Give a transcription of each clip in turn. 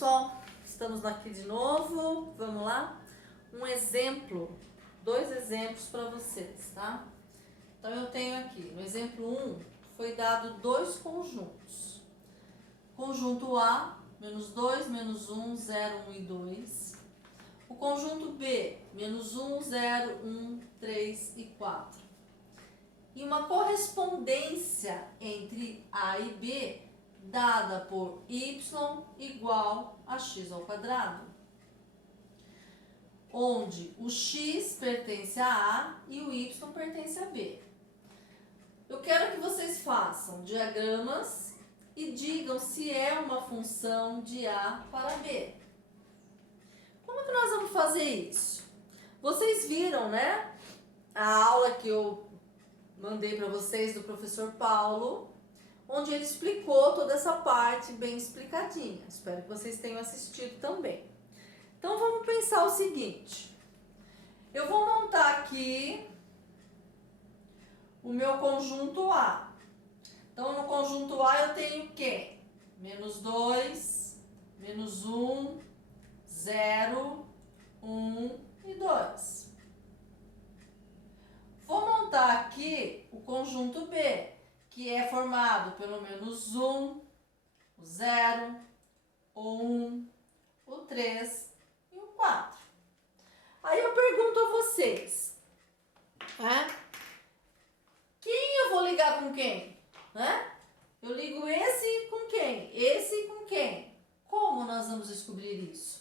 pessoal, estamos aqui de novo, vamos lá? Um exemplo, dois exemplos para vocês, tá? Então eu tenho aqui, no exemplo 1, foi dado dois conjuntos. Conjunto A, menos 2, menos 1, 0, 1 e 2. O conjunto B, menos 1, 0, 1, 3 e 4. E uma correspondência entre A e B dada por y igual a x ao quadrado, onde o x pertence a A e o y pertence a B. Eu quero que vocês façam diagramas e digam se é uma função de A para B. Como é que nós vamos fazer isso? Vocês viram, né, a aula que eu mandei para vocês do professor Paulo, onde ele explicou toda essa parte bem explicadinha. Espero que vocês tenham assistido também. Então vamos pensar o seguinte. Eu vou montar aqui o meu conjunto A. Então no conjunto A eu tenho quem? Menos 2, menos 1, 0, 1 e 2. Vou montar aqui o conjunto B, que é formado pelo menos 1, o 0, o 1, o 3 e o 4. Aí eu pergunto a vocês, quem eu vou ligar com quem? Eu ligo esse com quem? Esse com quem? Como nós vamos descobrir isso?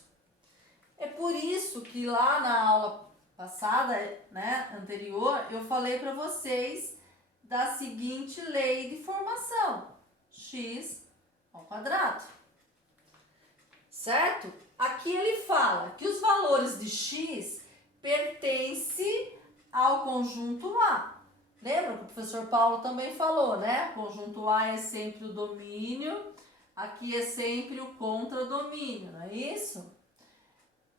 É por isso que lá na aula passada, anterior, eu falei para vocês da seguinte lei de formação: x ao quadrado. Certo? Aqui ele fala que os valores de x pertencem ao conjunto A. Lembra que o professor Paulo também falou, né? O conjunto A é sempre o domínio, aqui é sempre o contradomínio, não é isso?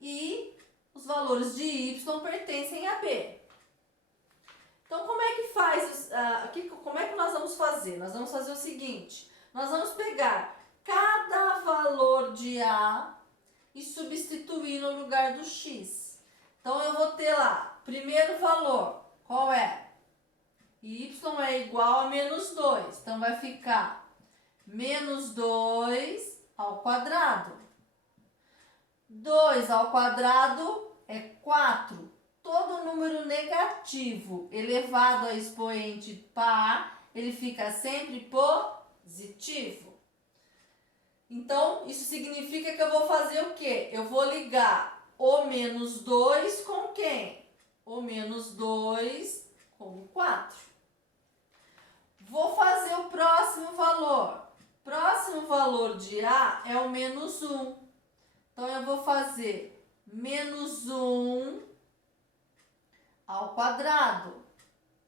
E os valores de y pertencem a B. Então, como é que faz? Como é que nós vamos fazer? Nós vamos fazer o seguinte: nós vamos pegar cada valor de A e substituir no lugar do x. Então, eu vou ter lá, primeiro valor, qual é? Y é igual a menos 2. Então, vai ficar menos 2 ao quadrado. 2 ao quadrado é 4. Todo número negativo elevado a expoente par, ele fica sempre positivo. Então, isso significa que eu vou fazer o quê? Eu vou ligar o menos 2 com quem? O menos 2 com o 4. Vou fazer o próximo valor. Próximo valor de A é o menos 1. Então, eu vou fazer menos 1 ao quadrado.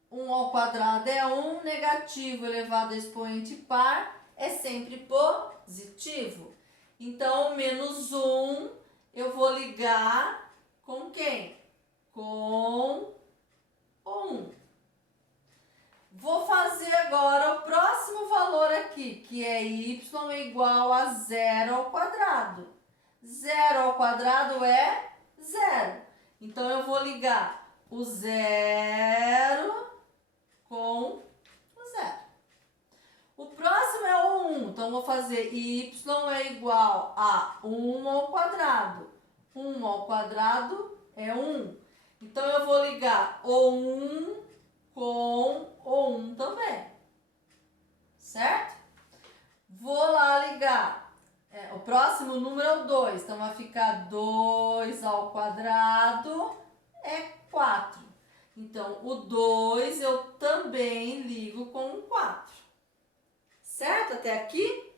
1 ao quadrado é 1, negativo elevado a expoente par é sempre positivo. Então, menos 1 eu vou ligar com quem? Com o 1. Vou fazer agora o próximo valor aqui, que é y é igual a 0 ao quadrado. 0 ao quadrado é 0. Então, eu vou ligar o 0 com o 0. O próximo é o 1. Então, vou fazer y é igual a 1 ao quadrado. 1 ao quadrado é 1. Então, eu vou ligar o 1 com o 1 também. Certo? Vou lá ligar. O próximo número é o 2. Então, vai ficar 2 ao quadrado é 4. Então, o 2 eu também ligo com o 4. Certo? Até aqui?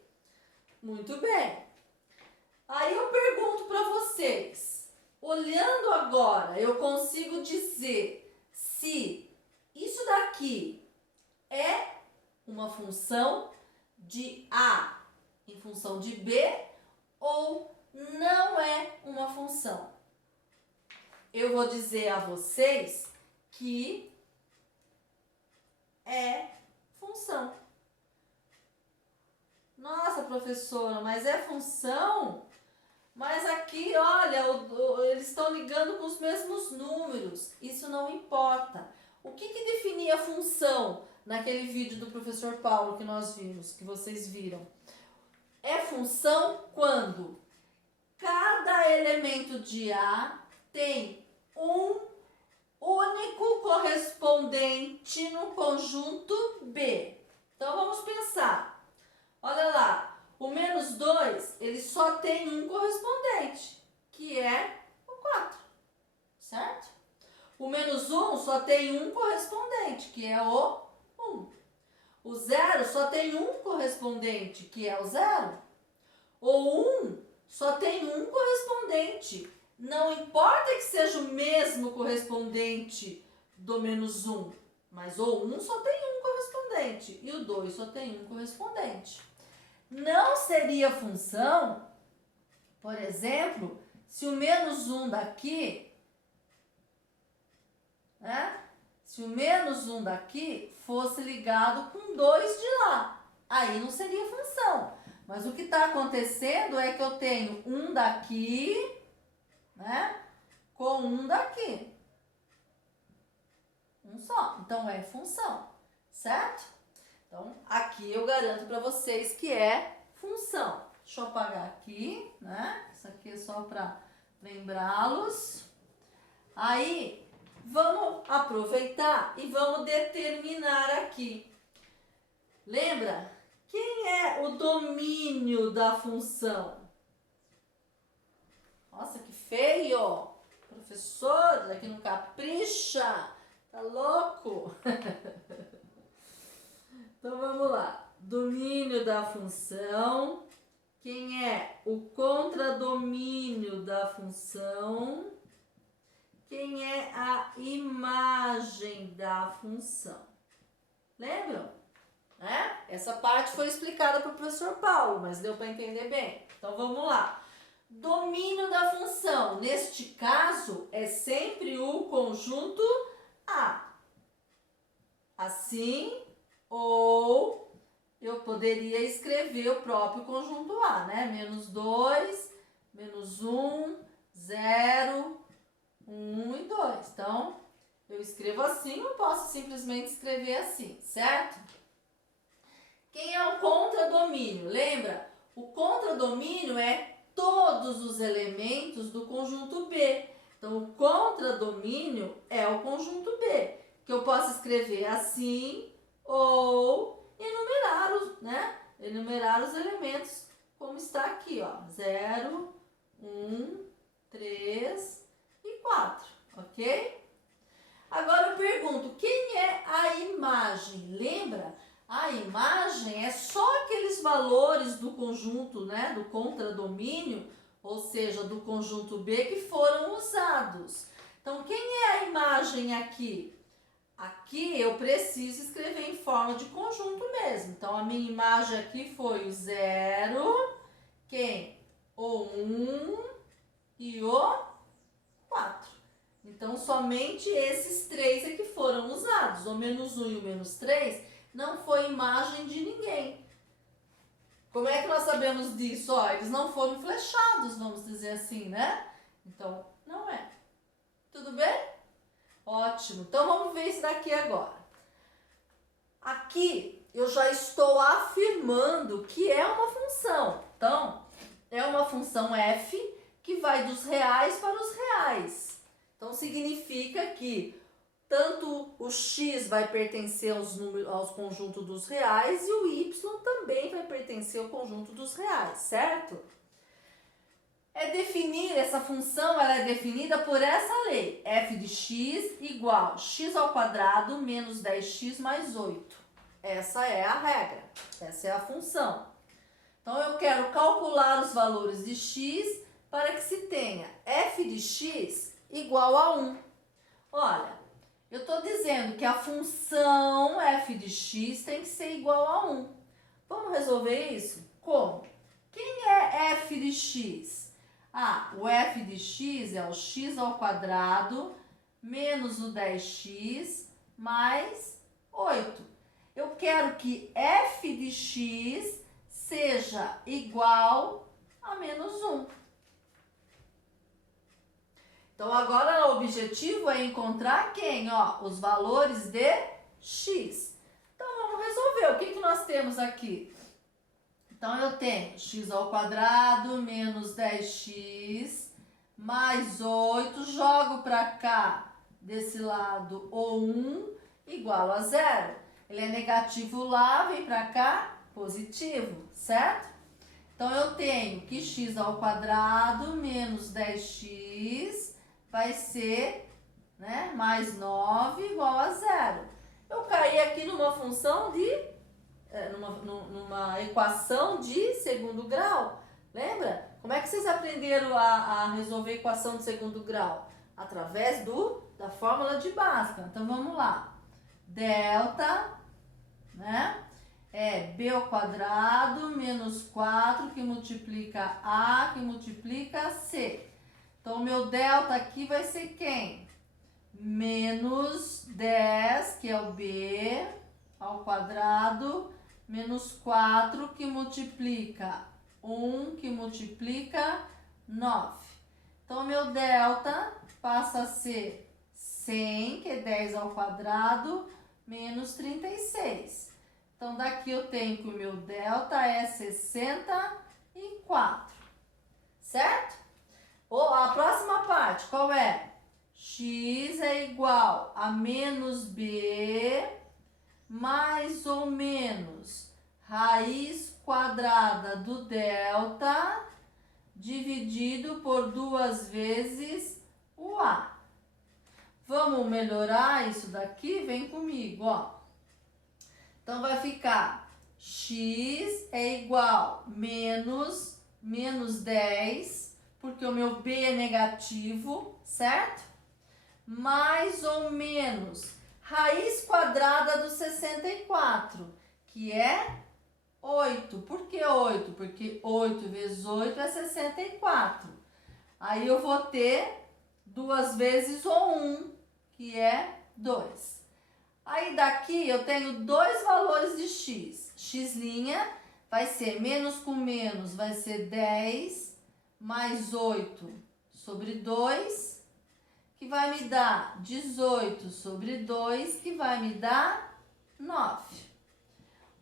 Muito bem. Aí eu pergunto para vocês, olhando agora, eu consigo dizer se isso daqui é uma função de A em função de B ou não é uma função? Eu vou dizer a vocês que é função. Nossa, professora, mas é função? Mas aqui, olha, eles estão ligando com os mesmos números. Isso não importa. O que definia a função naquele vídeo do professor Paulo que nós vimos, que vocês viram? É função quando cada elemento de A tem um único correspondente no conjunto B. Então, vamos pensar. Olha lá, o menos 2, ele só tem um correspondente, que é o 4, certo? O menos 1 só tem um correspondente, que é o 1. O 0 só tem um correspondente, que é o 0. O 1 só tem um correspondente. Não importa que seja o mesmo correspondente do menos 1, mas o 1 só tem um correspondente e o 2 só tem um correspondente. Não seria função, por exemplo, se o menos 1 daqui, né? Se o menos 1 daqui fosse ligado com 2 de lá, aí não seria função. Mas o que está acontecendo é que eu tenho um daqui, né? Com um daqui. Um só. Então, é função, certo? Então, aqui eu garanto para vocês que é função. Deixa eu apagar aqui, né? Isso aqui é só para lembrá-los. Aí, vamos aproveitar e vamos determinar aqui. Lembra? Quem é o domínio da função? Nossa, que feio! Professor, aqui não capricha. Tá louco? Então, vamos lá. Domínio da função. Quem é o contradomínio da função? Quem é a imagem da função? Lembram? Né? Essa parte foi explicada para o professor Paulo, mas deu para entender bem. Então, vamos lá. Domínio da função. Neste caso, é sempre o conjunto A. Assim, ou eu poderia escrever o próprio conjunto A, né? Menos 2, menos 1, 0, 1 e 2. Então, eu escrevo assim ou posso simplesmente escrever assim, certo? Quem é o contradomínio? Lembra? O contradomínio é todos os elementos do conjunto B. Então, o contradomínio é o conjunto B, que eu posso escrever assim ou enumerar os, né? Enumerar os elementos como está aqui, ó. 0, 1, 3 e 4, ok? Agora eu pergunto, quem é a imagem? Lembra? A imagem é só aqueles valores do conjunto, né, do contradomínio, ou seja, do conjunto B que foram usados. Então, quem é a imagem aqui? Aqui eu preciso escrever em forma de conjunto mesmo. Então, a minha imagem aqui foi o 0, quem? O 1 e o 4. Então, somente esses três é que foram usados. O menos 1 e o menos 3 não foi imagem de ninguém. Como é que nós sabemos disso? Ó, eles não foram flechados, vamos dizer assim, né? Então, não é. Tudo bem? Ótimo. Então, vamos ver isso daqui agora. Aqui, eu já estou afirmando que é uma função. Então, é uma função f que vai dos reais para os reais. Então, significa que tanto o x vai pertencer aos conjuntos dos reais e o y também vai pertencer ao conjunto dos reais, certo? Essa função ela é definida por essa lei, f de x igual x ao quadrado menos 10x mais 8. Essa é a regra, essa é a função. Então, eu quero calcular os valores de x para que se tenha f de x igual a 1. Olha, eu estou dizendo que a função f de x tem que ser igual a 1. Vamos resolver isso? Como? Quem é f de x? O f de x é o x ao quadrado menos o 10x mais 8. Eu quero que f de x seja igual a menos 1. Então, agora o objetivo é encontrar quem? Ó, os valores de x. Então, vamos resolver. O que nós temos aqui? Então, eu tenho x ao quadrado menos 10x mais 8. Jogo para cá, desse lado, o 1 igual a 0. Ele é negativo lá, vem para cá, positivo, certo? Então, eu tenho que x ao quadrado menos 10x vai ser, né, mais 9 igual a 0. Eu caí aqui numa função de, numa equação de segundo grau. Lembra? Como é que vocês aprenderam a resolver a equação de segundo grau? Através da fórmula de Bhaskara. Então, vamos lá. Delta, né? É b ao quadrado menos 4 que multiplica a, que multiplica c. Então, o meu delta aqui vai ser quem? Menos 10, que é o b, ao quadrado, menos 4 que multiplica 1, que multiplica 9. Então, o meu delta passa a ser 100, que é 10 ao quadrado, menos 36. Então, daqui eu tenho que o meu delta é 64, certo? A próxima parte, qual é? X é igual a menos b mais ou menos raiz quadrada do delta dividido por 2 vezes o a. Vamos melhorar isso daqui? Vem comigo, ó. Então, vai ficar x é igual menos 10, porque o meu b é negativo, certo? Mais ou menos raiz quadrada do 64, que é 8. Por que 8? Porque 8 vezes 8 é 64. Aí eu vou ter 2 vezes o 1, que é 2. Aí daqui eu tenho dois valores de x. X' vai ser menos com menos, vai ser 10 mais 8 sobre 2, que vai me dar 18 sobre 2, que vai me dar 9.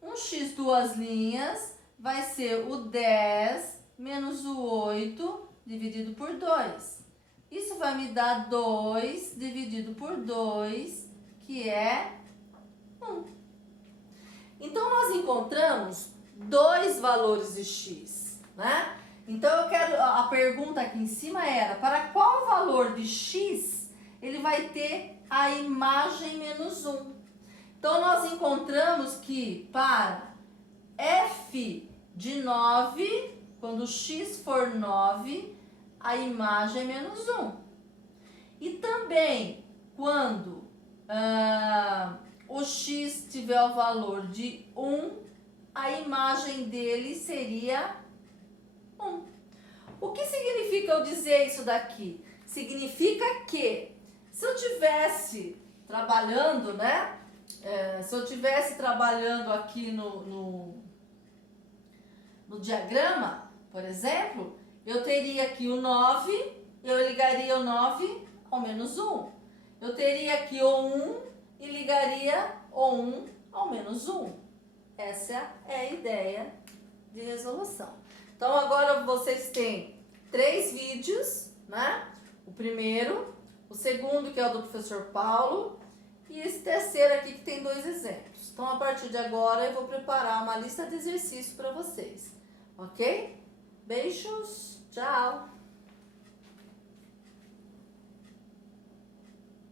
Um x duas linhas vai ser o 10 menos o 8 dividido por 2. Isso vai me dar 2 dividido por 2, que é 1. Então, nós encontramos dois valores de x, né? Então, a pergunta aqui em cima era, para qual valor de x ele vai ter a imagem menos 1? Então, nós encontramos que para f de 9, quando x for 9, a imagem é menos 1. E também, quando o x tiver o valor de 1, a imagem dele seria 1. O que significa eu dizer isso daqui? Significa que se eu tivesse trabalhando, né? Se eu tivesse trabalhando aqui no diagrama, por exemplo, eu teria aqui o 9, eu ligaria o 9 ao menos 1. Eu teria aqui o 1 e ligaria o 1 ao menos 1. Essa é a ideia de resolução. Então, agora vocês têm 3 vídeos, né? O primeiro, o segundo, que é o do professor Paulo, e esse terceiro aqui, que tem 2 exemplos. Então, a partir de agora, eu vou preparar uma lista de exercícios para vocês, ok? Beijos, tchau!